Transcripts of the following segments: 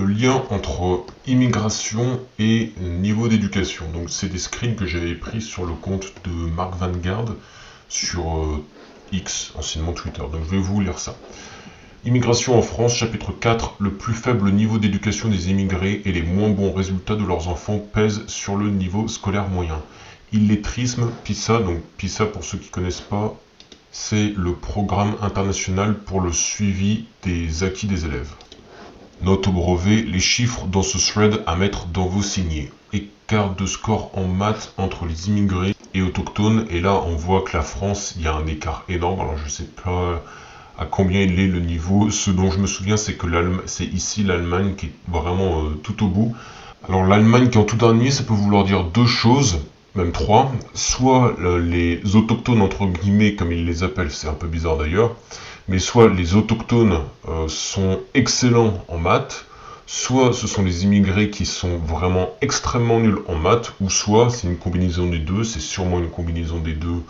le lien entre immigration et niveau d'éducation. Donc c'est des screens que j'avais pris sur le compte de Mark Vanguard sur X, anciennement Twitter. Donc je vais vous lire ça. Immigration en France, chapitre 4. Le plus faible niveau d'éducation des immigrés et les moins bons résultats de leurs enfants pèsent sur le niveau scolaire moyen. Illettrisme, PISA, donc PISA pour ceux qui ne connaissent pas, c'est le programme international pour le suivi des acquis des élèves. Note au brevet, les chiffres dans ce thread à mettre dans vos signets. Écart de score en maths entre les immigrés et autochtones. Et là, on voit que la France, il y a un écart énorme. Alors, je ne sais pas à combien il est le niveau. Ce dont je me souviens, c'est que c'est ici l'Allemagne qui est vraiment tout au bout. Alors, l'Allemagne qui est en tout dernier, ça peut vouloir dire deux choses, même trois. Soit les autochtones, entre guillemets, comme ils les appellent, c'est un peu bizarre d'ailleurs, mais soit les autochtones sont excellents en maths, soit ce sont les immigrés qui sont vraiment extrêmement nuls en maths, ou soit c'est une combinaison des deux, c'est sûrement une combinaison des deux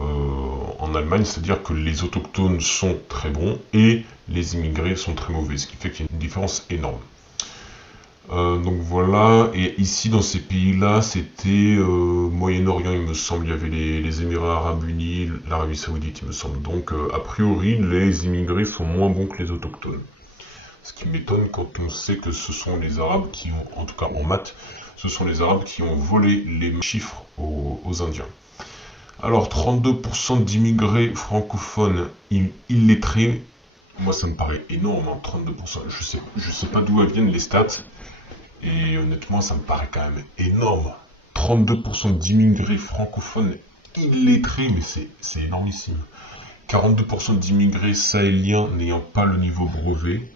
en Allemagne, c'est-à-dire que les autochtones sont très bons et les immigrés sont très mauvais, ce qui fait qu'il y a une différence énorme. Donc voilà, et ici dans ces pays-là, c'était Moyen-Orient, il me semble, il y avait les Émirats Arabes Unis, l'Arabie Saoudite, il me semble. Donc a priori, les immigrés sont moins bons que les autochtones. Ce qui m'étonne quand on sait que ce sont les Arabes qui ont, en tout cas en maths, ce sont les Arabes qui ont volé les chiffres aux Indiens. Alors 32% d'immigrés francophones illettrés, moi ça me paraît énorme, hein, 32%, je sais pas d'où elles viennent les stats. Et honnêtement, ça me paraît quand même énorme. 32% d'immigrés francophones illettrés, mais c'est énormissime. 42% d'immigrés sahéliens n'ayant pas le niveau brevet.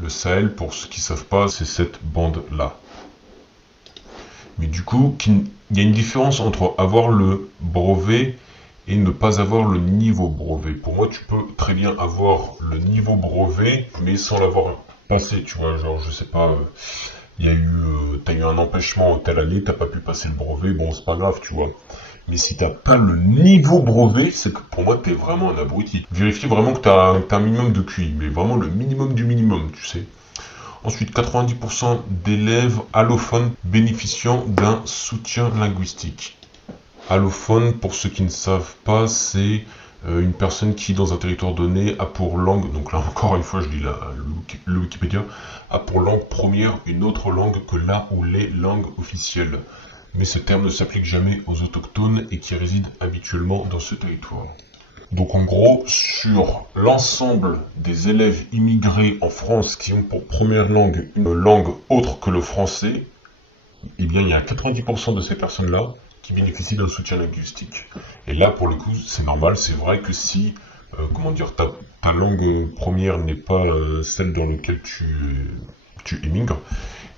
Le Sahel, pour ceux qui ne savent pas, c'est cette bande-là. Mais du coup, il y a une différence entre avoir le brevet et ne pas avoir le niveau brevet. Pour moi, tu peux très bien avoir le niveau brevet, mais sans l'avoir passé, tu vois, genre, je sais pas... t'as eu un empêchement telle année, t'as pas pu passer le brevet, bon c'est pas grave, tu vois. Mais si t'as pas le niveau brevet, c'est que pour moi t'es vraiment un abruti. Vérifie vraiment que t'as un minimum de QI, mais vraiment le minimum du minimum, tu sais. Ensuite, 90% d'élèves allophones bénéficiant d'un soutien linguistique. Allophone, pour ceux qui ne savent pas, c'est une personne qui, dans un territoire donné, a pour langue, donc là encore une fois je lis le Wikipédia, a pour langue première une autre langue que la ou les langues officielles. Mais ce terme ne s'applique jamais aux autochtones et qui résident habituellement dans ce territoire. Donc en gros, sur l'ensemble des élèves immigrés en France qui ont pour première langue une langue autre que le français, eh bien il y a 90% de ces personnes-là qui bénéficient d'un soutien linguistique. Et là, pour le coup, c'est normal, c'est vrai que si, ta langue première n'est pas celle dans laquelle tu émigres,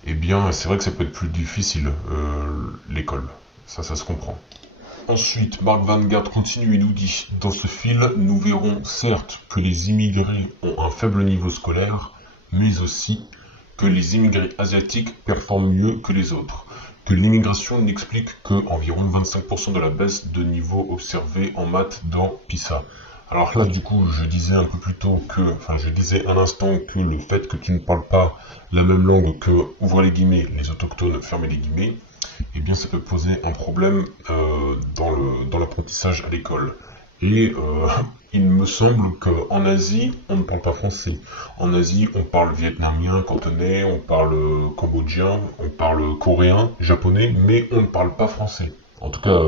eh bien, c'est vrai que ça peut être plus difficile, l'école. Ça se comprend. Ensuite, Mark Vanguard continue et nous dit, dans ce fil, nous verrons certes que les immigrés ont un faible niveau scolaire, mais aussi que les immigrés asiatiques performent mieux que les autres. Que l'immigration n'explique que environ 25% de la baisse de niveau observée en maths dans PISA. Alors là, du coup, je disais un peu plus tôt je disais un instant que le fait que tu ne parles pas la même langue que, ouvrez les guillemets, les autochtones, fermez les guillemets, eh bien ça peut poser un problème dans l'apprentissage à l'école. Et il me semble qu'en Asie, on ne parle pas français. En Asie, on parle vietnamien, cantonais, on parle cambodgien, on parle coréen, japonais, mais on ne parle pas français. En tout cas,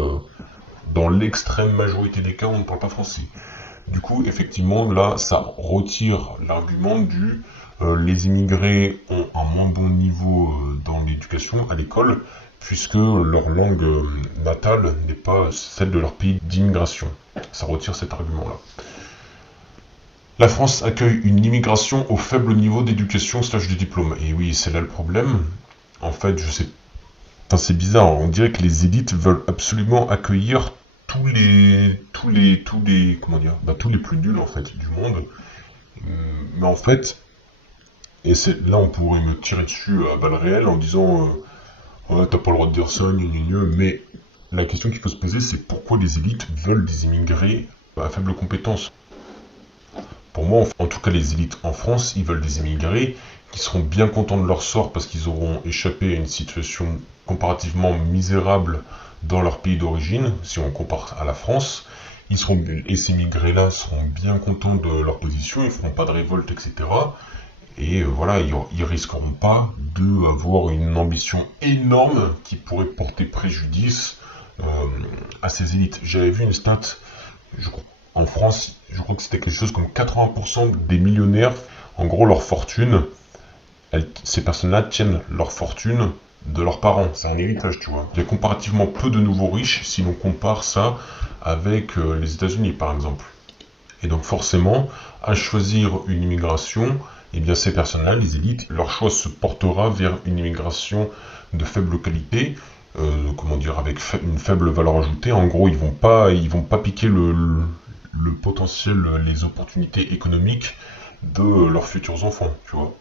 dans l'extrême majorité des cas, on ne parle pas français. Du coup, effectivement, là, ça retire l'argument les immigrés ont un moins bon niveau dans l'éducation à l'école, puisque leur langue natale n'est pas celle de leur pays d'immigration. Ça retire cet argument-là. La France accueille une immigration au faible niveau d'éducation / de diplôme. Et oui, c'est là le problème. En fait, c'est bizarre, on dirait que les élites veulent absolument accueillir tous les plus nuls en fait du monde. Mais en fait, là on pourrait me tirer dessus à balles réelles en disant ouais, t'as pas le droit de dire ça, mais la question qu'il faut se poser, c'est pourquoi les élites veulent des immigrés à faible compétence. Pour moi, en tout cas les élites en France, ils veulent des immigrés qui seront bien contents de leur sort parce qu'ils auront échappé à une situation comparativement misérable dans leur pays d'origine, si on compare à la France. Et ces immigrés-là seront bien contents de leur position, ils ne feront pas de révolte, etc. Et voilà, ils risqueront pas d'avoir une ambition énorme qui pourrait porter préjudice à ces élites. J'avais vu une stat, en France, je crois que c'était quelque chose comme 80% des millionnaires, en gros leur fortune, ces personnes-là tiennent leur fortune de leurs parents. C'est un héritage, tu vois. Il y a comparativement peu de nouveaux riches si l'on compare ça avec les États-Unis, par exemple. Et donc forcément, à choisir une immigration, eh bien ces personnes-là, les élites, leur choix se portera vers une immigration de faible qualité, comment dire, avec une faible valeur ajoutée. En gros, ils vont pas piquer le potentiel, les opportunités économiques de leurs futurs enfants, tu vois.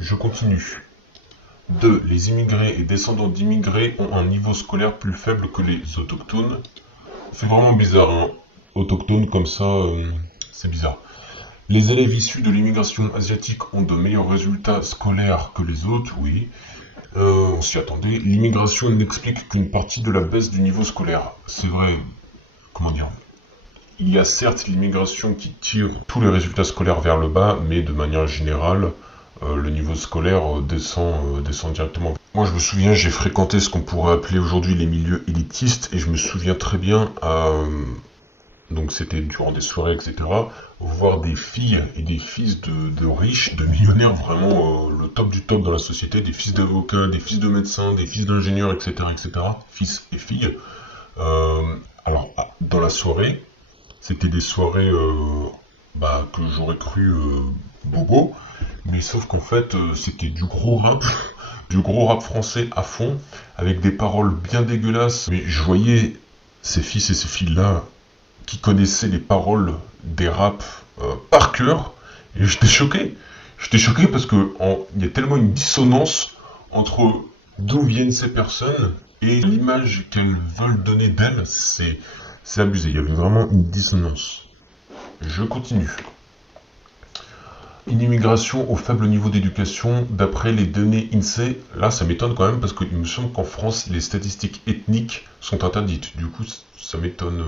Je continue. 2. Les immigrés et descendants d'immigrés ont un niveau scolaire plus faible que les autochtones. C'est vraiment bizarre, hein. Autochtones comme ça, c'est bizarre. Les élèves issus de l'immigration asiatique ont de meilleurs résultats scolaires que les autres, oui. On s'y attendait. L'immigration n'explique qu'une partie de la baisse du niveau scolaire. C'est vrai, comment dire. Il y a certes l'immigration qui tire tous les résultats scolaires vers le bas, mais de manière générale, le niveau scolaire descend directement. Moi je me souviens, j'ai fréquenté ce qu'on pourrait appeler aujourd'hui les milieux élitistes, et je me souviens très bien, donc c'était durant des soirées, etc., voir des filles et des fils de riches, de millionnaires, vraiment le top du top dans la société, des fils d'avocats, des fils de médecins, des fils d'ingénieurs, etc., fils et filles. Alors, dans la soirée, c'était des soirées que j'aurais cru bobo, mais sauf qu'en fait c'était du gros rap, du gros rap français à fond, avec des paroles bien dégueulasses. Mais je voyais ces fils et ces filles-là qui connaissaient les paroles des raps par cœur, et j'étais choqué. J'étais choqué parce que il y a tellement une dissonance entre d'où viennent ces personnes et l'image qu'elles veulent donner d'elles, c'est abusé. Il y avait vraiment une dissonance. Je continue. Une immigration au faible niveau d'éducation, d'après les données INSEE, là ça m'étonne quand même parce qu'il me semble qu'en France les statistiques ethniques sont interdites. Du coup ça m'étonne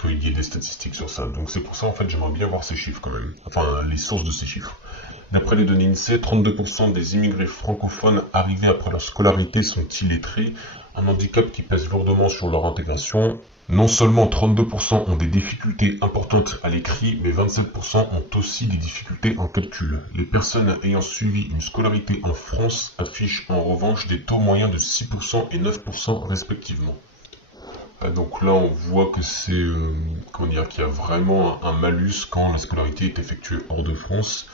qu'il y ait des statistiques sur ça. Donc c'est pour ça en fait j'aimerais bien voir ces chiffres quand même. Enfin les sources de ces chiffres. D'après les données INSEE, 32% des immigrés francophones arrivés après leur scolarité sont illettrés, un handicap qui pèse lourdement sur leur intégration. Non seulement 32% ont des difficultés importantes à l'écrit, mais 27% ont aussi des difficultés en calcul. Les personnes ayant suivi une scolarité en France affichent en revanche des taux moyens de 6% et 9% respectivement. Donc là on voit que c'est qu'il y a vraiment un malus quand la scolarité est effectuée hors de France.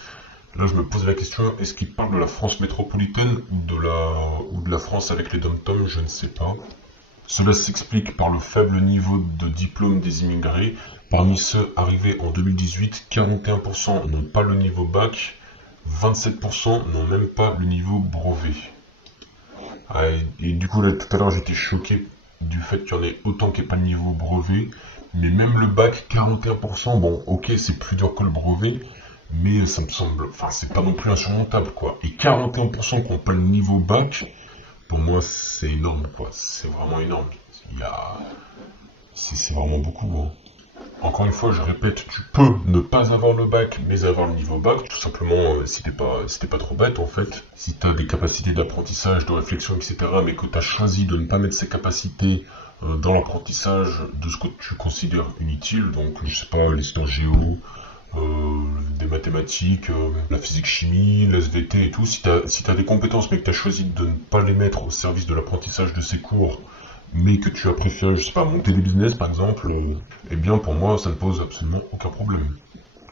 Là je me pose la question, est-ce qu'il parle de la France métropolitaine ou de la France avec les dom-toms, je ne sais pas. Cela s'explique par le faible niveau de diplôme des immigrés. Parmi ceux arrivés en 2018, 41% n'ont pas le niveau bac, 27% n'ont même pas le niveau brevet. Et du coup là tout à l'heure j'étais choqué du fait qu'il y en ait autant qui n'aient pas le niveau brevet, mais même le bac, 41%, bon ok c'est plus dur que le brevet, mais ça me semble, enfin c'est pas non plus insurmontable quoi. Et 41% qui n'ont pas le niveau bac, pour moi c'est énorme quoi, c'est vraiment énorme. C'est vraiment beaucoup. Hein. Encore une fois, je répète, tu peux ne pas avoir le bac, mais avoir le niveau bac, tout simplement si t'es pas trop bête en fait. Si t'as des capacités d'apprentissage, de réflexion, etc., mais que t'as choisi de ne pas mettre ces capacités dans l'apprentissage de ce que tu considères inutile, donc je sais pas, l'histoire géo, des mathématiques, la physique-chimie, l'SVT et tout, si t'as des compétences mais que t'as choisi de ne pas les mettre au service de l'apprentissage de ces cours, mais que tu as préféré, je sais pas, monter des business par exemple, eh bien pour moi ça ne pose absolument aucun problème.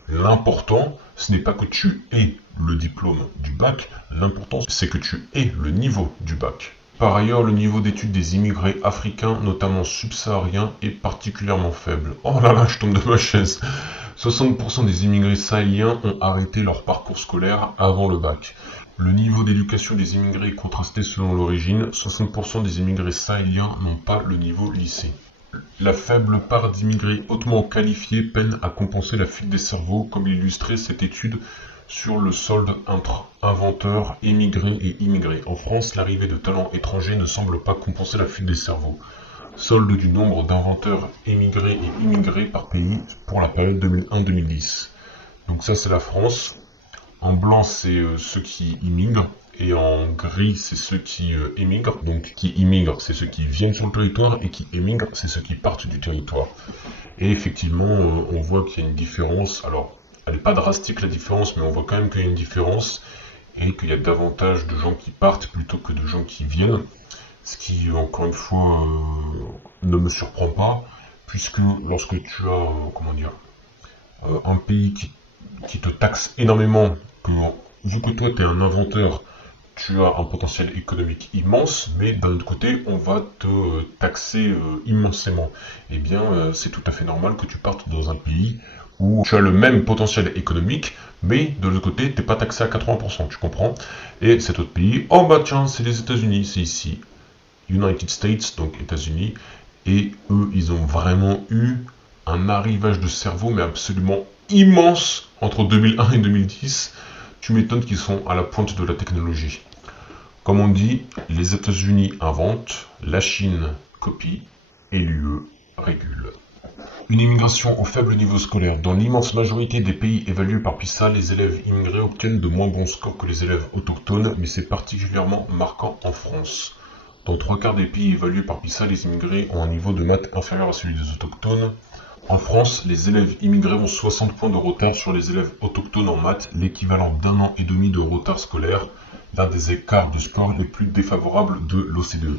L'important, ce n'est pas que tu aies le diplôme du bac, l'important c'est que tu aies le niveau du bac. Par ailleurs, le niveau d'études des immigrés africains, notamment subsahariens, est particulièrement faible. Oh là là, je tombe de ma chaise. 60% des immigrés sahéliens ont arrêté leur parcours scolaire avant le bac. Le niveau d'éducation des immigrés est contrasté selon l'origine. 60% des immigrés sahéliens n'ont pas le niveau lycée. La faible part d'immigrés hautement qualifiés peine à compenser la fuite des cerveaux, comme l'illustrait cette étude sur le solde entre inventeurs, émigrés et immigrés. En France, l'arrivée de talents étrangers ne semble pas compenser la fuite des cerveaux. Solde du nombre d'inventeurs émigrés et immigrés par pays pour la période 2001-2010. Donc ça c'est la France. En blanc c'est ceux qui immigrent. Et en gris, c'est ceux qui émigrent. Donc qui immigrent, c'est ceux qui viennent sur le territoire, et qui émigrent, c'est ceux qui partent du territoire. Et effectivement, on voit qu'il y a une différence. Alors, elle n'est pas drastique la différence, mais on voit quand même qu'il y a une différence, et qu'il y a davantage de gens qui partent plutôt que de gens qui viennent. Ce qui, encore une fois, ne me surprend pas, puisque lorsque tu as, un pays qui te taxe énormément, vu que toi tu es un inventeur, tu as un potentiel économique immense, mais d'un autre côté, on va te taxer immensément. Eh bien, c'est tout à fait normal que tu partes dans un pays où tu as le même potentiel économique, mais de l'autre côté, t'es pas taxé à 80%, tu comprends? Et cet autre pays, oh bah tiens, c'est les États-Unis, c'est ici, United States, donc États-Unis, et eux, ils ont vraiment eu un arrivage de cerveau, mais absolument immense entre 2001 et 2010. Tu m'étonnes qu'ils sont à la pointe de la technologie. Comme on dit, les États-Unis inventent, la Chine copie et l'UE régule. Une immigration au faible niveau scolaire. Dans l'immense majorité des pays évalués par PISA, les élèves immigrés obtiennent de moins bons scores que les élèves autochtones, mais c'est particulièrement marquant en France. Dans 3/4 des pays évalués par PISA, les immigrés ont un niveau de maths inférieur à celui des autochtones. En France, les élèves immigrés ont 60 points de retard sur les élèves autochtones en maths, l'équivalent d'1 an et demi de retard scolaire, l'un des écarts de score les plus défavorables de l'OCDE.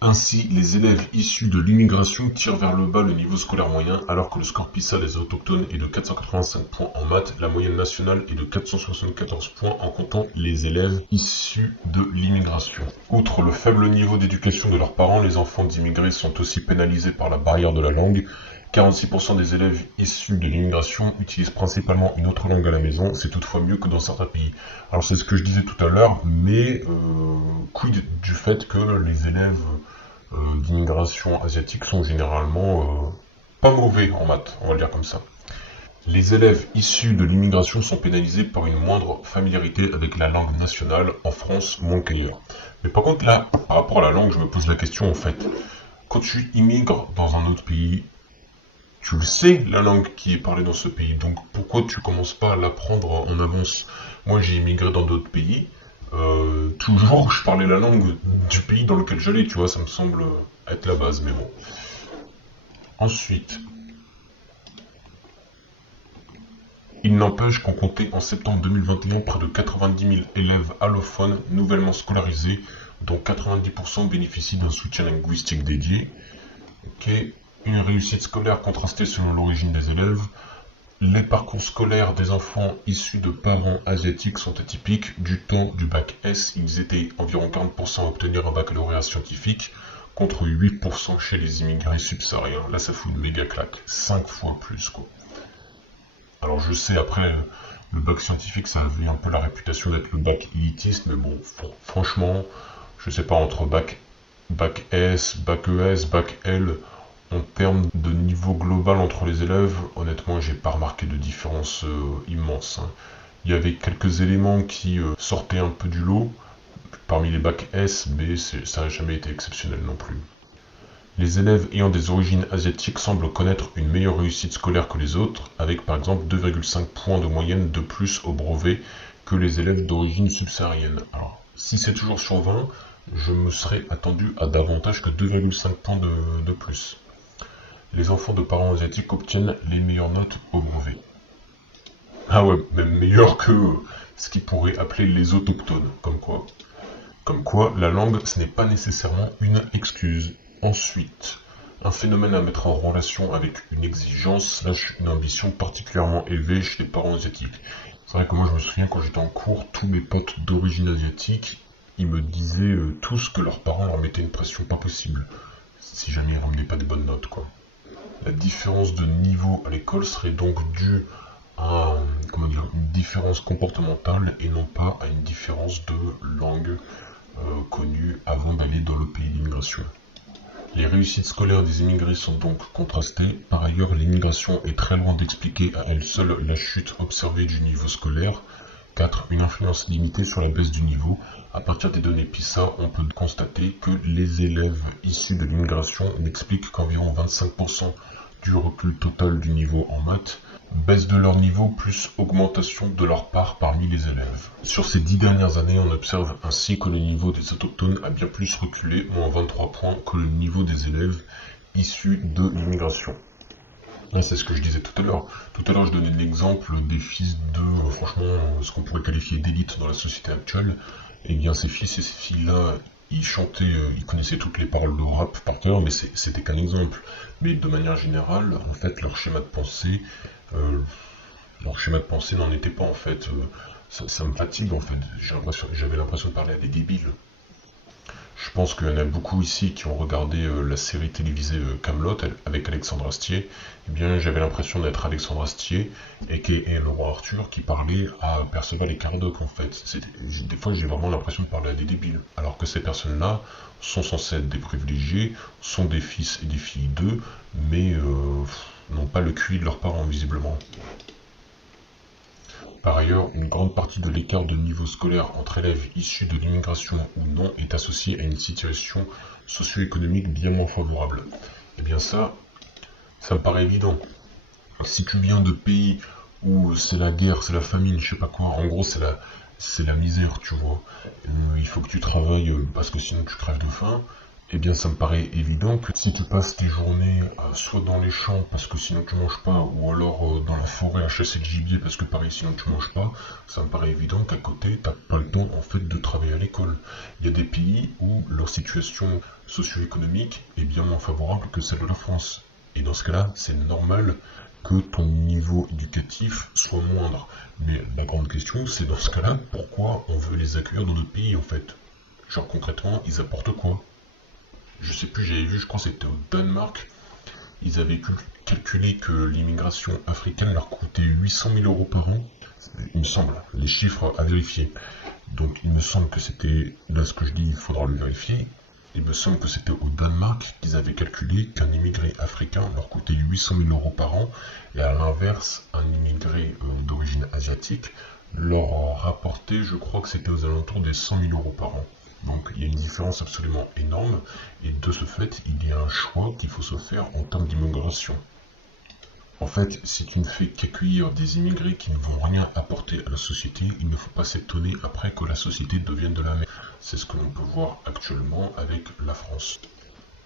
Ainsi, les élèves issus de l'immigration tirent vers le bas le niveau scolaire moyen, alors que le score PISA des autochtones est de 485 points en maths, la moyenne nationale est de 474 points en comptant les élèves issus de l'immigration. Outre le faible niveau d'éducation de leurs parents, les enfants d'immigrés sont aussi pénalisés par la barrière de la langue. 46% des élèves issus de l'immigration utilisent principalement une autre langue à la maison, c'est toutefois mieux que dans certains pays. Alors c'est ce que je disais tout à l'heure, mais quid du fait que les élèves d'immigration asiatique sont généralement pas mauvais en maths, on va le dire comme ça. Les élèves issus de l'immigration sont pénalisés par une moindre familiarité avec la langue nationale, en France moins qu'ailleurs. Mais par contre là, par rapport à la langue, je me pose la question en fait, quand tu immigres dans un autre pays, tu le sais, la langue qui est parlée dans ce pays, donc pourquoi tu commences pas à l'apprendre en avance? Moi j'ai immigré dans d'autres pays, toujours je parlais la langue du pays dans lequel j'allais, tu vois, ça me semble être la base, mais bon. Ensuite, il n'empêche qu'on comptait en septembre 2021 près de 90 000 élèves allophones nouvellement scolarisés, dont 90% bénéficient d'un soutien linguistique dédié. Ok. Une réussite scolaire contrastée selon l'origine des élèves. Les parcours scolaires des enfants issus de parents asiatiques sont atypiques. Du temps du bac S, ils étaient environ 40% à obtenir un baccalauréat scientifique, contre 8% chez les immigrés subsahariens. Là, ça fout une méga claque. 5 fois plus, quoi. Alors, je sais, après, le bac scientifique, ça avait un peu la réputation d'être le bac élitiste, mais bon, franchement, je sais pas, entre bac S, bac ES, bac L... En termes de niveau global entre les élèves, honnêtement, j'ai pas remarqué de différence immense. Il y avait quelques éléments qui sortaient un peu du lot. Parmi les bacs S, B, ça n'a jamais été exceptionnel non plus. Les élèves ayant des origines asiatiques semblent connaître une meilleure réussite scolaire que les autres, avec par exemple 2,5 points de moyenne de plus au brevet que les élèves d'origine subsaharienne. Alors, si c'est toujours sur 20, je me serais attendu à davantage que 2,5 points de plus. Les enfants de parents asiatiques obtiennent les meilleures notes au brevet. Ah ouais, même meilleur que ce qu'ils pourraient appeler les autochtones, comme quoi. Comme quoi, la langue, ce n'est pas nécessairement une excuse. Ensuite, un phénomène à mettre en relation avec une exigence / une ambition particulièrement élevée chez les parents asiatiques. C'est vrai que moi je me souviens quand j'étais en cours, tous mes potes d'origine asiatique, ils me disaient tous que leurs parents leur mettaient une pression pas possible, si jamais ils ramenaient pas de bonnes notes, quoi. La différence de niveau à l'école serait donc due à une différence comportementale et non pas à une différence de langue connue avant d'aller dans le pays d'immigration. Les réussites scolaires des immigrés sont donc contrastées. Par ailleurs, l'immigration est très loin d'expliquer à elle seule la chute observée du niveau scolaire. 4. Une influence limitée sur la baisse du niveau. À partir des données PISA, on peut constater que les élèves issus de l'immigration n'expliquent qu'environ 25% du recul total du niveau en maths, baisse de leur niveau plus augmentation de leur part parmi les élèves. Sur ces 10 dernières années, on observe ainsi que le niveau des autochtones a bien plus reculé, moins 23 points, que le niveau des élèves issus de l'immigration. C'est ce que je disais tout à l'heure. Tout à l'heure, je donnais l'exemple des fils de, franchement, ce qu'on pourrait qualifier d'élite dans la société actuelle. Eh bien, ces fils et ces filles-là, ils chantaient, ils connaissaient toutes les paroles de rap par cœur, mais c'était qu'un exemple. Mais de manière générale, en fait, leur schéma de pensée n'en était pas, en fait. Ça me fatigue, en fait. J'avais l'impression de parler à des débiles. Je pense qu'il y en a beaucoup ici qui ont regardé la série télévisée Kaamelott avec Alexandre Astier. Eh bien, j'avais l'impression d'être Alexandre Astier, a.k.a. le roi Arthur, qui parlait à Perceval et Caradoc, en fait. Des fois, j'ai vraiment l'impression de parler à des débiles. Alors que ces personnes-là sont censées être des privilégiés, sont des fils et des filles d'eux, mais n'ont pas le QI de leurs parents, visiblement. Par ailleurs, une grande partie de l'écart de niveau scolaire entre élèves issus de l'immigration ou non est associée à une situation socio-économique bien moins favorable. Eh bien ça me paraît évident. Si tu viens de pays où c'est la guerre, c'est la famine, je sais pas quoi, en gros c'est la misère, tu vois. Il faut que tu travailles parce que sinon tu crèves de faim. Eh bien, ça me paraît évident que si tu passes tes journées soit dans les champs parce que sinon tu manges pas, ou alors dans la forêt à chasser le gibier parce que pareil sinon tu manges pas, ça me paraît évident qu'à côté t'as pas le temps en fait de travailler à l'école. Il y a des pays où leur situation socio-économique est bien moins favorable que celle de la France. Et dans ce cas-là, c'est normal que ton niveau éducatif soit moindre. Mais la grande question, c'est dans ce cas-là, pourquoi on veut les accueillir dans notre pays en fait? Genre concrètement, ils apportent quoi? Je sais plus, j'avais vu, je crois que c'était au Danemark, ils avaient calculé que l'immigration africaine leur coûtait 800 000 euros par an, il me semble, les chiffres à vérifier. Donc il me semble que c'était, là ce que je dis, il faudra le vérifier, il me semble que c'était au Danemark qu'ils avaient calculé qu'un immigré africain leur coûtait 800 000 euros par an, et à l'inverse, un immigré d'origine asiatique leur rapportait, je crois que c'était aux alentours des 100 000 euros par an. Donc il y a une différence absolument énorme, et de ce fait, il y a un choix qu'il faut se faire en termes d'immigration. En fait, si tu ne fais qu'accueillir des immigrés qui ne vont rien apporter à la société, il ne faut pas s'étonner après que la société devienne de la merde. C'est ce que l'on peut voir actuellement avec la France.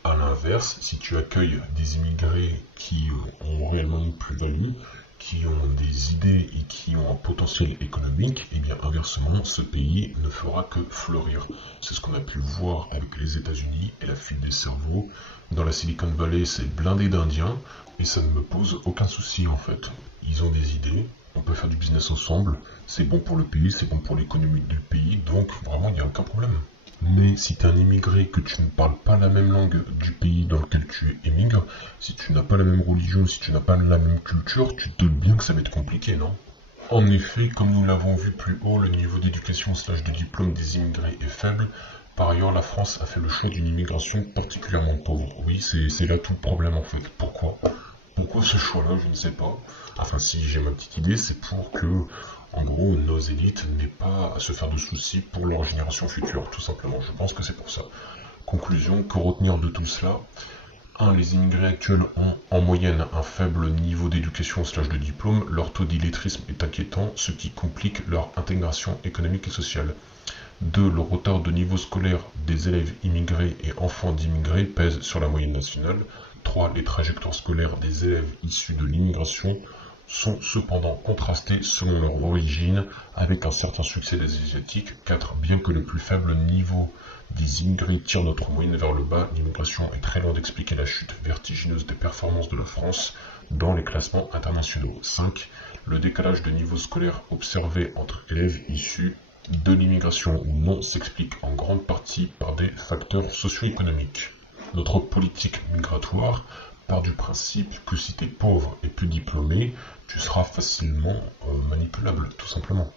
A l'inverse, si tu accueilles des immigrés qui ont réellement une plus-value, qui ont des idées et qui ont un potentiel économique, et bien inversement, ce pays ne fera que fleurir. C'est ce qu'on a pu voir avec les États-Unis et la fuite des cerveaux. Dans la Silicon Valley, c'est blindé d'Indiens, et ça ne me pose aucun souci en fait. Ils ont des idées, on peut faire du business ensemble, c'est bon pour le pays, c'est bon pour l'économie du pays, donc vraiment il n'y a aucun problème. Mais si tu es un immigré, que tu ne parles pas la même langue du pays dans lequel tu émigres, si tu n'as pas la même religion, si tu n'as pas la même culture, tu te doutes bien que ça va être compliqué, non? En effet, comme nous l'avons vu plus haut, le niveau d'éducation / de diplôme des immigrés est faible. Par ailleurs, la France a fait le choix d'une immigration particulièrement pauvre. Oui, c'est là tout le problème en fait. Pourquoi ce choix-là? Je ne sais pas. Enfin, si j'ai ma petite idée, c'est pour que, en gros, nos élites n'aient pas à se faire de soucis pour leur génération future, tout simplement. Je pense que c'est pour ça. Conclusion, que retenir de tout cela? 1. Les immigrés actuels ont en moyenne un faible niveau d'éducation / de diplôme. Leur taux d'illettrisme est inquiétant, ce qui complique leur intégration économique et sociale. 2. Le retard de niveau scolaire des élèves immigrés et enfants d'immigrés pèse sur la moyenne nationale. 3. Les trajectoires scolaires des élèves issus de l'immigration sont cependant contrastées selon leur origine, avec un certain succès des Asiatiques. 4. Bien que le plus faible niveau des immigrés tire notre moyenne vers le bas, l'immigration est très loin d'expliquer la chute vertigineuse des performances de la France dans les classements internationaux. 5. Le décalage de niveau scolaire observé entre élèves issus de l'immigration ou non s'explique en grande partie par des facteurs socio-économiques. Notre politique migratoire part du principe que si tu es pauvre et peu diplômé, tu seras facilement manipulable, tout simplement.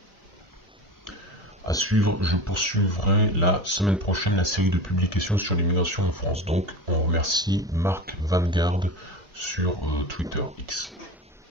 À suivre, je poursuivrai la semaine prochaine la série de publications sur l'immigration en France. Donc, on remercie Marc Vanguard sur Twitter X.